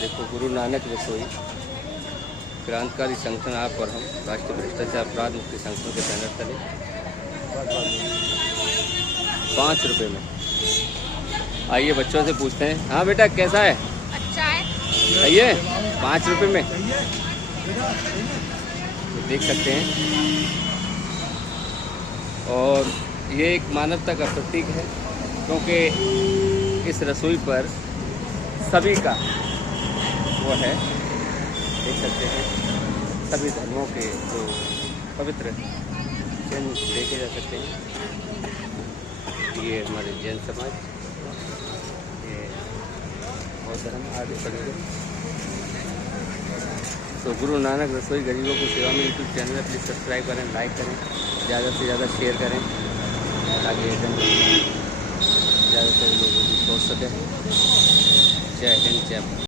देखो, गुरु नानक रसोई, क्रांतिकारी संगठन आप और हम, राष्ट्रीय भ्रष्टाचार अपराध मुक्ति संगठन के बैनर तले 5 रुपये में। आइए बच्चों से पूछते हैं। हाँ बेटा, कैसा है? अच्छा है। सही है। 5 रुपये में तो देख सकते हैं। और ये एक मानवता का प्रतीक है, क्योंकि इस रसोई पर सभी का वो है, देख सकते हैं, सभी धर्मों के जो पवित्र चिन्ह देखे जा सकते हैं। ये हमारे जैन समाज, ये बौद्ध धर्म, आगे चलेंगे। तो गुरु नानक रसोई गरीबों की सेवा में यूट्यूब चैनल है, प्लीज़ सब्सक्राइब करें, लाइक करें, ज़्यादा से ज़्यादा शेयर करें ताकि ये ज़्यादा से लोगों को पहुँच सके। जय हिंद, जय भारत।